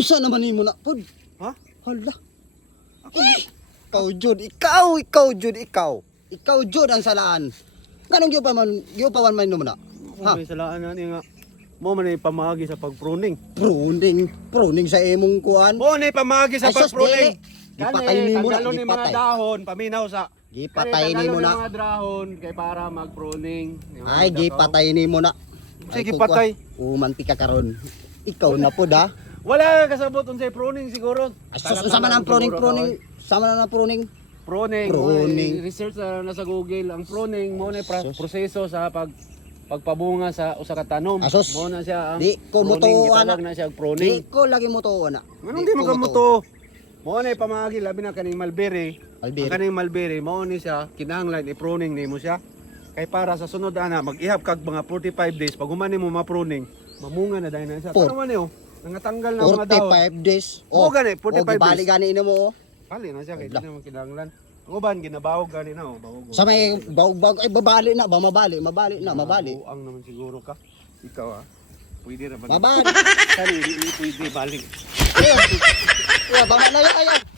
Unsa naman nimo na pod? Ha? Hala. Ikaw jud, ikaw. Ikaw jud ang salaan. Ganong gyud pa man mo na. Ha? May salaan na nga. Mo man ay pamagi sa pagpruning. Pruning sa imong kuan. Mo na pamagi sa Ay, sus, pagpruning. Gipatay nimo na, Tanggalon ni mga gipatay. dahon, paminaw sa. Gipatay nimo na. Mga dahon kay para magpruning. Ay, gipatay nimo na. Sige, Ay, patay. Umanti ka karon. Ikaw na pod ha. Wala kasabot unsay pruning siguro. Asus sama nang pruning. Sama na pruning. Pruning. Pruning. Research na sa Google ang pruning mo na proseso sa pagpabunga sa usa ka tanom. Asus. Mo na siya ang Di ko pruning, mutuwa gitawag na siya pruning. Di ko lagi mo tuwa na. Anong di mo ka mo to? Mo na pamagi labi na kaning mulberry. Mulberry. Ang kaning mulberry mo ni siya kinahanglan i-pruning nimo siya. Kay para sa sunod ana mag-ihap kag mga 45 days pag humani mo ma-pruning, mamunga na dahil na siya. Por- Ano man niyo? Nangatanggal na mga dahon. 45 days. Oo, gani, 45 days. Bali gani ina mo. Pali na siya kay di naman kinahanglan. Ang uban ginabawog gani na bawog. Sa may bawog ay babali na ba mabali na. Ang naman siguro ka. Ikaw pwede ra ba? Mabali. Kani di pwede balik. Ayun. Baba na yan.